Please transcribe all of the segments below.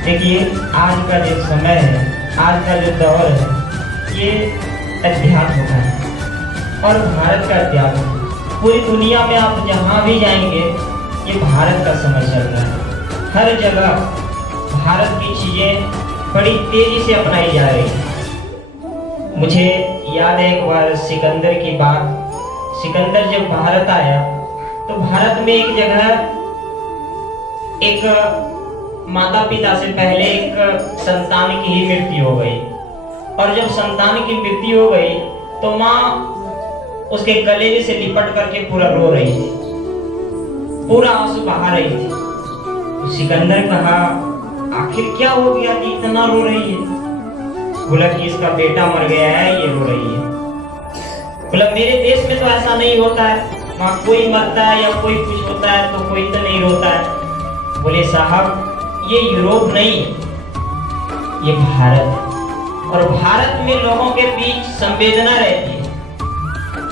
देखिए, आज का जो समय है, आज का जो दौर है, ये अध्यात्म का है और भारत का अध्यात्म। पूरी दुनिया में आप जहाँ भी जाएंगे, ये भारत का समय चल रहा है। हर जगह भारत की चीजें बड़ी तेजी से अपनाई जा रही है। मुझे याद है एक बार सिकंदर की बात। सिकंदर जब भारत आया तो भारत में एक जगह एक माता पिता से पहले एक संतान की ही मृत्यु हो गई, और जब संतान की मृत्यु हो गई तो माँ उसके गले से लिपट करके पूरा रो रही थी, पूरा आंसू बहा रही थी। तो सिकंदर कहा, आखिर क्या हो गया कि इतना रो रही है? बोला कि इसका बेटा मर गया है, ये रो रही है। बोला मेरे देश में तो ऐसा नहीं होता है, वहाँ कोई मरता है या कोई कुछ होता है तो कोई तो नहीं रोता है। बोले साहब, ये यूरोप नहीं है, ये भारत है, और भारत में लोगों के बीच संवेदना रहती है,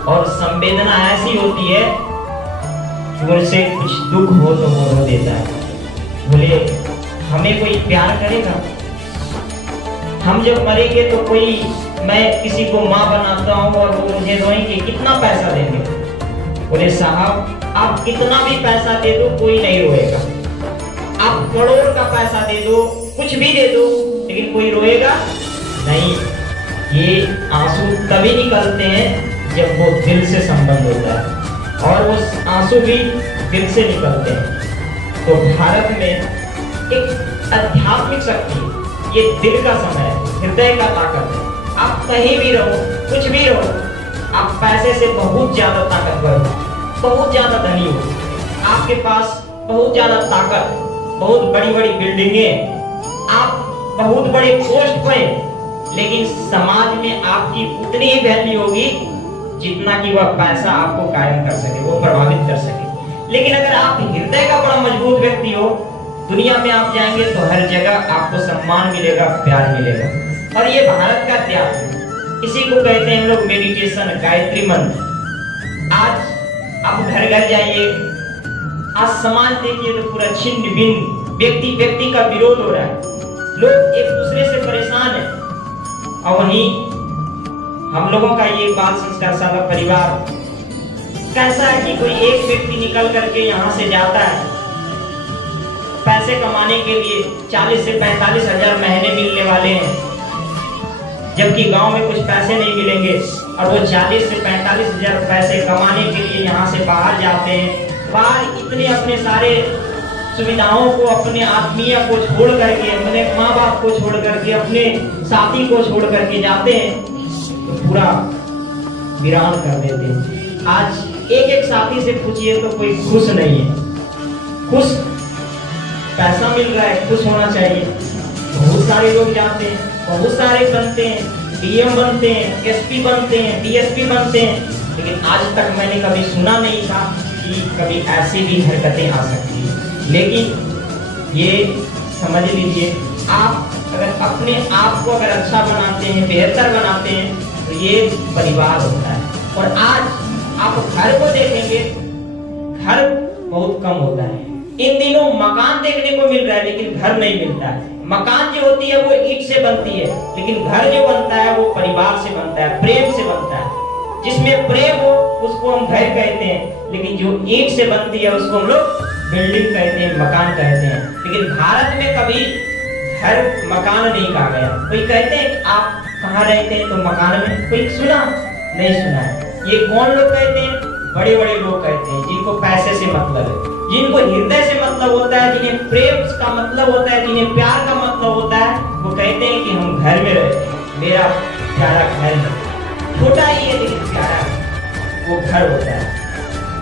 और संवेदना ऐसी होती है कि उनसे कुछ दुख हो तो वो रो देता है। बोले हमें कोई प्यार करेगा? हम जब मरेंगे तो कोई, मैं किसी को माँ बनाता हूँ और वो मुझे रोएंगे, कितना पैसा देंगे? बोले साहब, आप कितना भी पैसा दे दो कोई नहीं रोएगा। आप करोड़ का पैसा दे दो, कुछ भी दे दो, लेकिन कोई रोएगा नहीं। ये आंसू तभी निकलते हैं जब वो दिल से संबंध होता है, और वो आंसू भी दिल से निकलते हैं। तो भारत में एक आध्यात्मिक शक्ति, ये दिल का समय है, हृदय का ताकत है। आप कहीं भी रहो, कुछ भी रहो, आप पैसे से बहुत ज्यादा ताकतवर हो, बहुत ज्यादा धनी हो, आपके पास बहुत ज्यादा ताकत, बहुत बड़ी बड़ी बिल्डिंगें, आप बहुत बड़े पोस्ट पे, लेकिन समाज में आपकी उतनी ही वैल्यू होगी जितना कि वह पैसा आपको कायम कर सके, वो प्रभावित कर सके। लेकिन अगर आप हृदय का बड़ा मजबूत व्यक्ति हो, दुनिया में आप जाएंगे तो हर जगह आपको सम्मान मिलेगा, प्यार मिलेगा। और ये भारत का त्याग, इसी को कहते हैं हम लोग मेडिटेशन, गायत्री मंत्र। आज आप घर घर जाइए, आज समाज देखिए तो पूरा छिन्न भिन्न, व्यक्ति व्यक्ति का विरोध हो रहा है, लोग एक दूसरे से परेशान है। और वहीं हम लोगों का ये बाल संस्कार शाला परिवार कैसा है कि कोई एक व्यक्ति निकल करके यहाँ से जाता है पैसे कमाने के लिए, 40 से 45 हजार महीने मिलने वाले हैं, जबकि गांव में कुछ पैसे नहीं मिलेंगे, और वो 40 से 45 हजार पैसे कमाने के लिए यहाँ से बाहर जाते हैं। बाहर इतने अपने सारे सुविधाओं को, अपने आत्मीय को छोड़ करके, अपने माँ बाप को छोड़ करके, अपने साथी को छोड़ करके जाते हैं, तो पूरा वीरान कर देते हैं। आज एक एक साथी से पूछिए तो कोई खुश नहीं है। खुश, पैसा मिल रहा है, खुश होना चाहिए। बहुत सारे लोग जाते हैं, बहुत सारे बनते हैं, डीएम बनते हैं, एसपी बनते हैं, डीएसपी बनते हैं, लेकिन आज तक मैंने कभी सुना नहीं था कि कभी ऐसी भी हरकतें आ सकती है। लेकिन ये समझ लीजिए, आप अगर अपने आप को अगर अच्छा बनाते हैं, बेहतर बनाते हैं, तो ये परिवार होता है। और आज आप घर को देखेंगे, घर बहुत कम होता है। इन दिनों मकान देखने को मिल रहा है लेकिन घर नहीं मिलता है। मकान जो होती है वो ईंट से बनती है, लेकिन घर जो बनता है वो परिवार से बनता है, प्रेम से बनता है। जिसमें प्रेम हो उसको हम घर कहते हैं, लेकिन जो ईंट से बनती है उसको हम लोग बिल्डिंग कहते हैं, मकान कहते हैं। लेकिन भारत में कभी घर मकान नहीं कहा गया। कोई कहते हैं आप कहाँ रहते हैं, तो मकान में, कोई सुना नहीं सुना है। ये कौन लोग कहते हैं? बड़े बड़े लोग कहते हैं, जिनको पैसे से मतलब है, जिनको हृदय से मतलब होता है, जिन्हें प्रेम का मतलब होता है, जिन्हें प्यार का मतलब होता है, वो कहते हैं कि हम घर में रहते हैं, मेरा प्यारा घर है। छोटा ही है लेकिन प्यारा, वो घर होता है।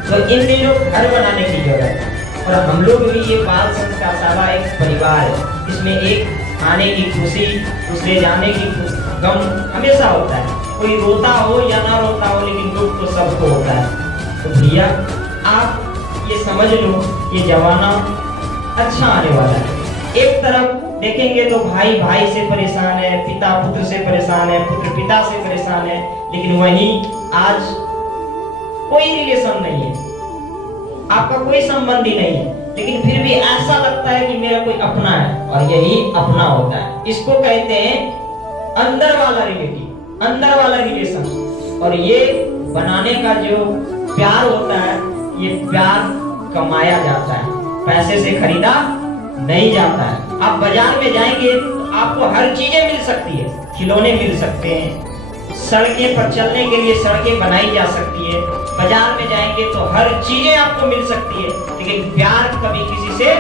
तो इन दिनों घर बनाने की जरूरत है। और हम लोग भी ये बाल संस्कार शाला एक परिवार है, इसमें एक आने की खुशी, दूसरे जाने की गम हमेशा होता है। कोई रोता हो या ना रोता हो, लेकिन दुख तो सबको होता है। तो भैया आप ये समझ लो, ये जमाना अच्छा आने वाला है। एक तरफ देखेंगे तो भाई भाई से परेशान है, पिता पुत्र से परेशान है, पुत्र पिता से परेशान है, लेकिन वहीं आज कोई रिलेशन नहीं है, आपका कोई संबंधी नहीं है। लेकिन फिर भी ऐसा लगता है कि मेरा कोई अपना है, और यही अपना होता है। इसको कहते हैं अंदर वाला रिलेटिव, अंदर वाला रिलेशन। और ये बनाने का जो प्यार होता है, ये प्यार कमाया जाता है, पैसे से खरीदा नहीं जाता है। आप बाजार में जाएंगे तो आपको हर चीजें मिल सकती है, खिलौने मिल सकते हैं, सड़कें पर चलने के लिए सड़कें बनाई जा सकती है, बाजार में जाएंगे तो हर चीजें आपको मिल सकती है, लेकिन प्यार कभी किसी से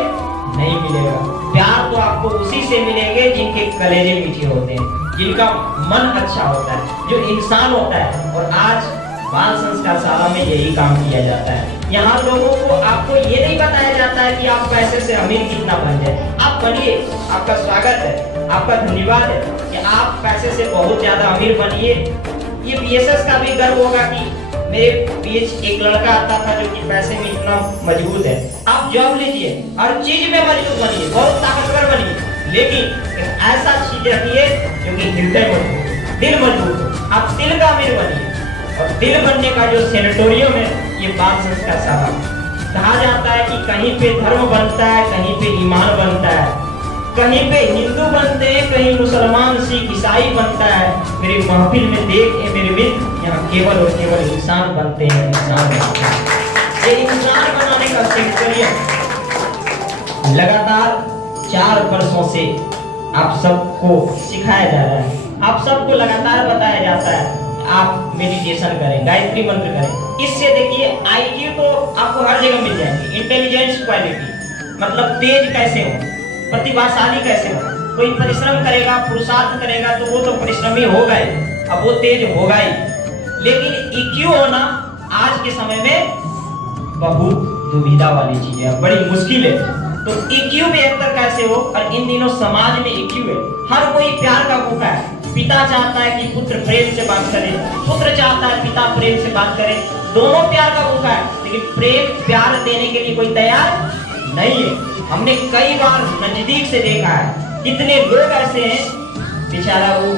नहीं मिलेगा। प्यार तो आपको उसी से मिलेंगे जिनके कलेजे मीठे होते हैं, जिनका मन अच्छा होता है, जो इंसान होता है। और आज बाल संस्कार शाला में यही काम किया जाता है। यहाँ लोगों को आपको ये नहीं बताया जाता है कि आप पैसे से अमीर कितना बन जाए। आप बनिए, आपका स्वागत है, आपका धन्यवाद है कि आप पैसे से बहुत ज्यादा अमीर बनिए। ये बीएसएस का भी गर्व होगा कि मेरे बीच एक लड़का आता था जो कि पैसे में इतना मजबूत है। आप जॉब लीजिए, हर चीज में मजबूत बनिए, बहुत ताकतवर बनिए, लेकिन ऐसा चीज रखिए जो कि हृदय मजबूत हो, दिल मजबूत हो। आप दिल का अमीर बनिए, और दिल बनने का जो सेनेटोरियम है, ये बाल संस्कार शाला। कहा जाता है कि कहीं पे धर्म बनता है, कहीं पे ईमान बनता है, कहीं पे हिंदू बनते हैं, कहीं मुसलमान, सिख, ईसाई बनता है। मेरे महफिल में देखे मेरे मित्र, यहाँ केवल और केवल इंसान बनते हैं, इंसान बनते हैं। ये इंसान बनाने का सेनेटोरियम लगातार 4 वर्षों से आप सबको सिखाया जा रहा है। आप सबको लगातार बताया जाता है आप मेडिटेशन करें, गायत्री मंत्र करें। इससे देखिए आईक्यू तो आपको हर जगह मिल जाएंगे, इंटेलिजेंस क्वालिटी, मतलब तेज कैसे हो, प्रतिभाशाली कैसे हो। कोई परिश्रम करेगा, पुरुषार्थ करेगा तो वो तो परिश्रमी होगा ही, अब वो तेज होगा ही। लेकिन ईक्यू होना आज के समय में बहुत दुविधा वाली चीज है, बड़ी मुश्किल है। तो ईक्यू बेहतर कैसे हो, और इन दिनों समाज में ईक्यू है, हर कोई प्यार का भूखा है। पिता चाहता है कि पुत्र प्रेम से बात करे, पुत्र चाहता है पिता प्रेम से बात करे, दोनों प्यार का भूखा है, लेकिन प्रेम प्यार देने के लिए कोई तैयार नहीं है। हमने कई बार नजदीक से देखा है, कितने लोग ऐसे हैं, बेचारा वो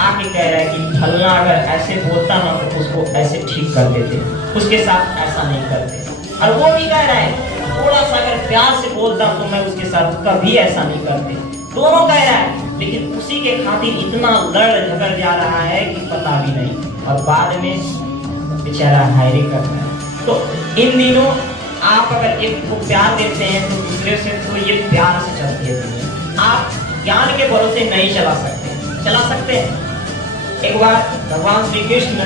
आके कह रहा है कि फलना अगर ऐसे बोलता ना तो उसको ऐसे ठीक कर देते, उसके साथ ऐसा नहीं करते। और वो भी कह रहा है थोड़ा सा अगर प्यार से बोलता तो मैं उसके साथ कभी ऐसा नहीं करते। दोनों कह रहा है, लेकिन उसी के खातिर इतना लड़ झगड़ जा रहा है कि पता भी नहीं, और बाद में बेचारा हायरी कर रहा है। तो इन दिनों आप अगर एक को प्यार देते हैं तो दूसरे से तो ये प्यार से चलती है दुनिया। आप ज्ञान के भरोसे नहीं चला सकते हैं। एक बार भगवान श्री कृष्ण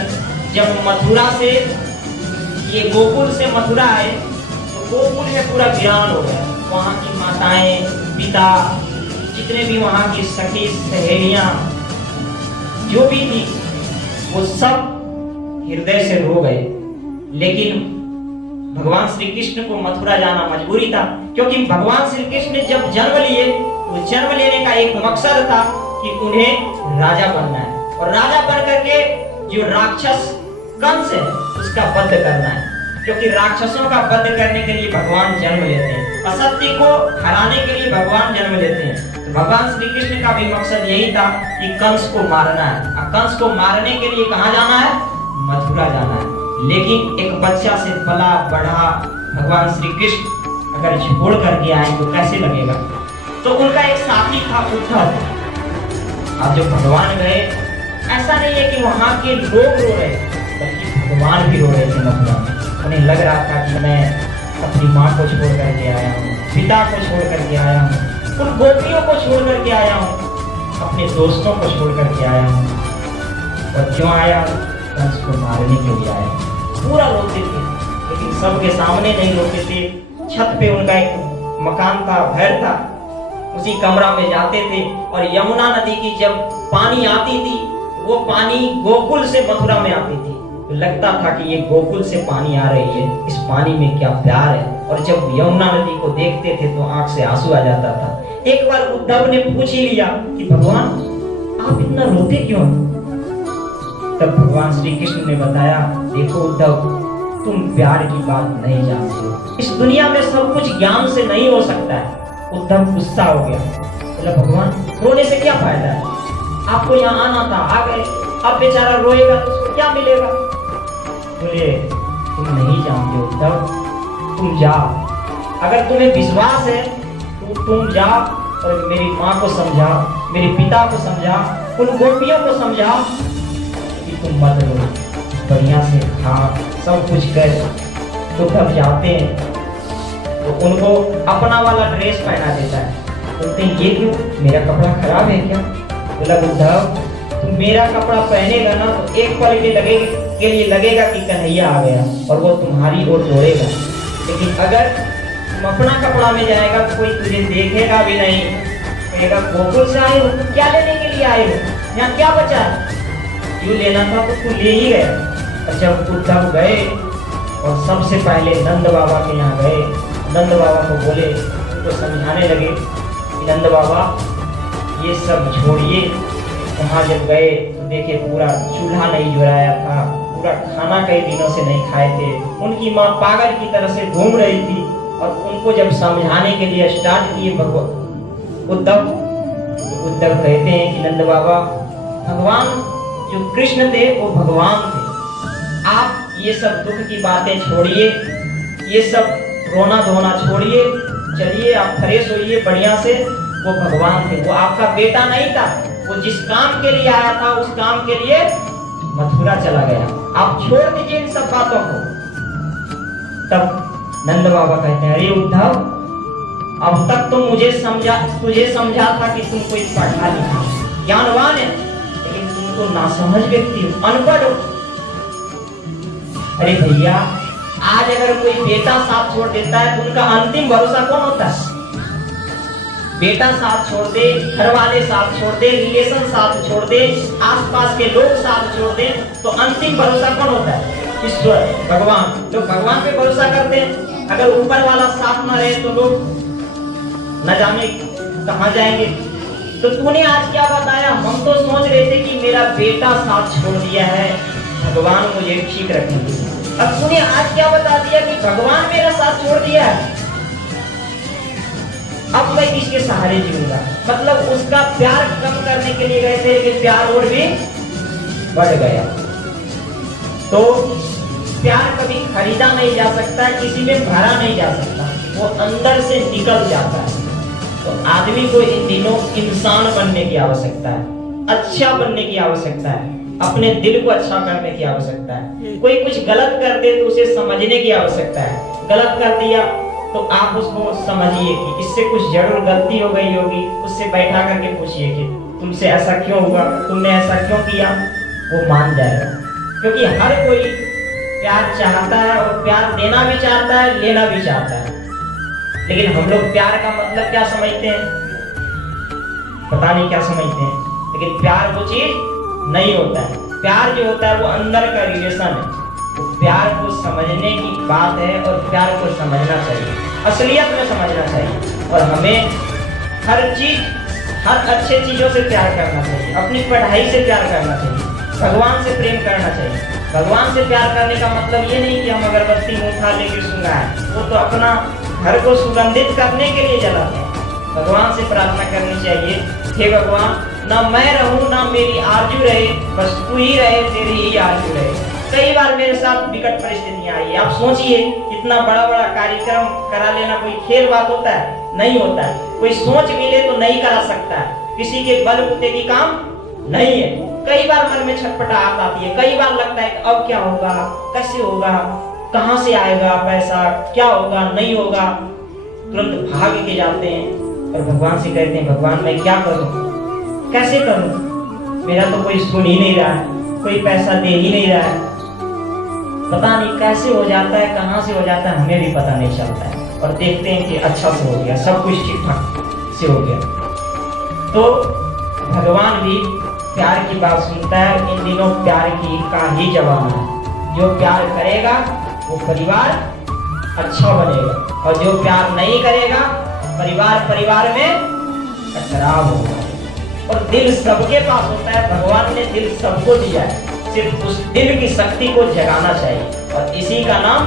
जब मथुरा से, ये गोकुल से मथुरा आए, तो गोकुल में पूरा वीरान हो गया। वहाँ की माताएं, पिता, जितने भी वहाँ की सखी सहेलियां जो भी थी, वो सब हृदय से रो गए। लेकिन भगवान श्री कृष्ण को मथुरा जाना मजबूरी था, क्योंकि भगवान श्री कृष्ण जब जन्म लिए तो जन्म लेने का एक मकसद था कि उन्हें राजा बनना है, और राजा बन करके जो राक्षस कंस है उसका वध करना है। क्योंकि राक्षसों का वध करने के लिए भगवान जन्म लेते हैं, असत्य को हराने के लिए भगवान जन्म लेते हैं। तो भगवान श्री कृष्ण का भी मकसद यही था कि कंस को मारना है, और कंस को मारने के लिए कहाँ जाना है, मथुरा जाना है। लेकिन एक बच्चा से पला बढ़ा भगवान श्री कृष्ण अगर छोड़ करके आए तो कैसे लगेगा। तो उनका एक साथी था उद्धव। अब जो भगवान गए, ऐसा नहीं है कि वहाँ के लोग रो रहे, बल्कि भगवान भी रो रहे थे मथुरा में। उन्हें लग रहा था कि मैं अपनी माँ को छोड़ करके आया हूँ, पिता को छोड़ करके आया हूँ, उन गोपियों को छोड़ करके आया हूँ, अपने दोस्तों को छोड़ करके आया हूँ, और क्यों आया, कंस को मारने के लिए आया। पूरा रोते थे, लेकिन सबके सामने नहीं रोते थे। छत पे उनका एक मकान था, घर था, उसी कमरा में जाते थे। और यमुना नदी की जब पानी आती थी, वो पानी गोकुल से मथुरा में आती थी, तो लगता था कि ये गोकुल से पानी आ रही है, इस पानी में क्या प्यार है। और जब यमुना नदी को देखते थे तो आंख से आंसू आ जाता था। एक बार उद्धव ने पूछ ही लिया कि भगवान आप इतना रोते क्यों? तब भगवान श्री कृष्ण ने बताया, देखो उद्धव, तुम प्यार की बात नहीं जानते हो, इस दुनिया में सब कुछ ज्ञान से नहीं हो सकता है। उद्धव गुस्सा हो गया, बोला भगवान रोने से क्या फायदा है, आपको यहाँ आना था, आ गए, अब बेचारा रोएगा तो उसको क्या मिलेगा। बोले तुम नहीं जानते उद्धव, तुम जाओ अगर तुम्हें विश्वास है तो तुम जाओ और मेरी माँ को समझाओ, मेरे पिता को समझा, उन गोपियों को समझा कि तुम मत रो, बढ़िया से खा, सब कुछ कर। तो तब जाते हैं तो उनको अपना वाला ड्रेस पहना देता है। बोलते हैं ये क्यों, मेरा कपड़ा खराब है क्या? बोला उद्धव तुम मेरा कपड़ा पहनेगा ना तो एक पल के लिए लगेगा कि कन्हैया आ गया और वो तुम्हारी ओर दौड़ेगा, लेकिन अगर तुम अपना कपड़ा में जाएगा तो कोई तुझे देखेगा भी नहीं, कहेगा गोकुल से आए हो तो क्या लेने के लिए आए हो, यहाँ क्या बचा है, क्यों लेना था तो तू ले ही गया। और जब उद्धव गए और सबसे पहले नंद बाबा के यहाँ गए, नंद बाबा को बोले, उनको समझाने लगे कि नंद बाबा ये सब छोड़िए। वहाँ जब गए तो देखे पूरा चूल्हा नहीं जुड़ाया था, पूरा खाना कई दिनों से नहीं खाए थे, उनकी माँ पागल की तरह से घूम रही थी। और उनको जब समझाने के लिए स्टार्ट किए उद्धव कहते हैं कि नंद बाबा भगवान जो कृष्ण थे वो भगवान थे, आप ये सब दुख की बातें छोड़िए, ये सब रोना धोना छोड़िए, चलिए आप फ्रेश होइए बढ़िया से। वो भगवान थे, वो आपका बेटा नहीं था, वो जिस काम के लिए आया था उस काम के लिए मथुरा चला गया, आप छोड़ दीजिए इन सब बातों को। तब नंद बाबा कहते हैं अरे उद्धव अब तक तो तुझे समझा था कि तुम कोई पढ़ा लिखा ज्ञानवान है, लेकिन तुम तो नासमझ व्यक्ति हो, अनपढ़ हो। अरे भैया आज अगर कोई बेटा साथ छोड़ देता है तो उनका अंतिम भरोसा कौन होता है? बेटा साथ छोड़ दे, घर वाले साथ छोड़ दे, रिलेशन साथ छोड़ दे, आसपास के लोग साथ छोड़ दे, तो अंतिम भरोसा कौन होता है? ईश्वर, भगवान। लोग भगवान पे भरोसा करते हैं, अगर ऊपर वाला साथ ना रहे तो लोग न जाने कहां जाएंगे। तो तूने आज क्या बताया, हम तो सोच रहे थे कि मेरा बेटा साथ छोड़ दिया है, भगवान मुझे ठीक रखेंगे, अब तूने आज क्या बता दिया कि भगवान मेरा साथ छोड़ दिया है, अब मैं किसके सहारे जीऊंगा। मतलब उसका प्यार कम करने के लिए गए थे, लेकिन प्यार और भी बढ़ गया। तो प्यार कभी खरीदा नहीं जा सकता, किसी में भरा नहीं जा सकता, वो अंदर से निकल जाता है। तो आदमी को इन दिनों इंसान बनने की आवश्यकता है, अच्छा बनने की आवश्यकता है, अपने दिल को अच्छा करने की आवश्यकता है। कोई कुछ गलत कर दे तो उसे समझने की आवश्यकता है, गलत कर दिया तो आप उसको समझिए कि इससे कुछ जरूर गलती हो गई होगी, उससे बैठा करके पूछिए कि तुमसे ऐसा क्यों हुआ, तुमने ऐसा क्यों किया, वो मान जाएगा। क्योंकि हर कोई प्यार चाहता है और प्यार देना भी चाहता है, लेना भी चाहता है, लेकिन हम लोग प्यार का मतलब क्या समझते हैं, पता नहीं क्या समझते हैं। लेकिन प्यार वो चीज नहीं होता है, प्यार जो होता है वो अंदर का रिलेशन है, तो प्यार को समझने की बात है और प्यार को समझना चाहिए, असलियत में समझना चाहिए। और हमें हर चीज, हर अच्छे चीजों से प्यार करना चाहिए, अपनी पढ़ाई से प्यार करना चाहिए, भगवान से प्रेम करना चाहिए। भगवान से प्यार करने का मतलब ये नहीं कि हम अगरबत्ती मुंह खा लेके सुंगाएं, वो तो अपना घर को सुगंधित करने के लिए जलाते हैं। भगवान से प्रार्थना करनी चाहिए, हे भगवान ना मैं रहूं ना मेरी आरजू रहे, बस तू ही रहे, तेरी ही आरजू रहे। कई बार मेरे साथ विकट परिस्थितियां आई, आप सोचिए इतना बड़ा बड़ा कार्यक्रम करा लेना कोई खेल बात होता है? नहीं होता है। कोई सोच मिले तो नहीं करा सकता है, किसी के बलबूते की काम नहीं है। कई बार मन में छटपटाहट आती है, कई बार लगता है कि अब क्या होगा, कैसे होगा, कहां से आएगा पैसा, क्या होगा नहीं होगा। तुरंत भाग के जाते हैं और भगवान से कहते हैं भगवान मैं क्या करूं, कैसे करूं, मेरा तो कोई सुन ही नहीं रहा है, कोई पैसा दे ही नहीं रहा है, पता नहीं कैसे हो जाता है, कहां से हो जाता है, हमें भी पता नहीं चलता है। और देखते हैं कि अच्छा से हो गया, सब कुछ ठीक ठाक से हो गया। तो भगवान भी प्यार की बात सुनता है। इन दिनों प्यार की का ही जमाना है, जो प्यार करेगा वो परिवार अच्छा बनेगा, और जो प्यार नहीं करेगा परिवार में टकराव होगा। और दिल सबके पास होता है, भगवान ने दिल सबको दिया है, सिर्फ उस दिल की शक्ति को जगाना चाहिए, और इसी का नाम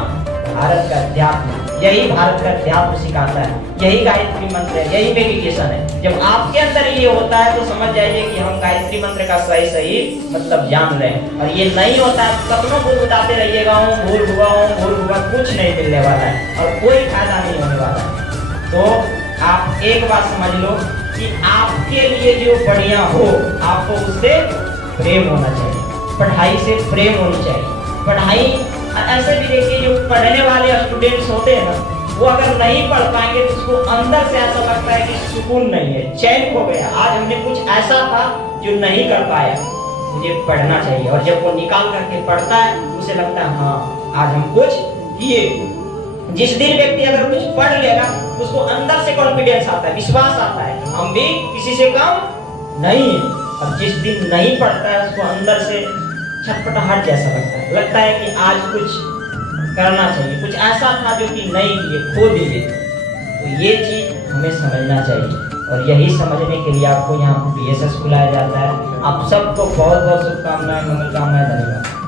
भारत का अध्यात्म। यही भारत का अध्यात्म सिखाता है, यही गायत्री मंत्र है, यही मेडिटेशन है। जब आपके अंदर ये होता है तो समझ जाइए कि हम गायत्री मंत्र का सही सही मतलब जान रहे हैं। और ये नहीं होता है, कतनों को बताते रहिएगा भूल हुआ, कुछ नहीं मिलने वाला है और कोई फायदा नहीं होने वाला है। तो आप एक बात समझ लो कि आपके लिए जो बढ़िया हो, आपको उससे प्रेम होना चाहिए, पढ़ाई से प्रेम होनी चाहिए। पढ़ाई ऐसे भी देखिए, जो पढ़ने वाले स्टूडेंट्स होते हैं ना, वो अगर नहीं पढ़ पाएंगे तो उसको अंदर से ऐसा लगता है कि सुकून नहीं है, चैन खो गया, आज हमने कुछ ऐसा था जो नहीं कर पाया, मुझे पढ़ना चाहिए। और जब वो निकाल करके पढ़ता है उसे लगता है हाँ आज हम कुछ किए। जिस दिन व्यक्ति अगर कुछ पढ़ लेगा उसको अंदर से कॉन्फिडेंस आता है, विश्वास आता है हम भी किसी से कम नहीं है। और जिस दिन नहीं पढ़ता है उसको अंदर से छटपटाहट जैसा लगता है कि आज कुछ करना चाहिए, कुछ ऐसा था जो कि नहीं किए, खो दिए। तो ये चीज हमें समझना चाहिए और यही समझने के लिए आपको यहाँ PSS बुलाया जाता है। आप सबको बहुत बहुत शुभकामनाएं, मंगल कामनाएं, धन्यवाद।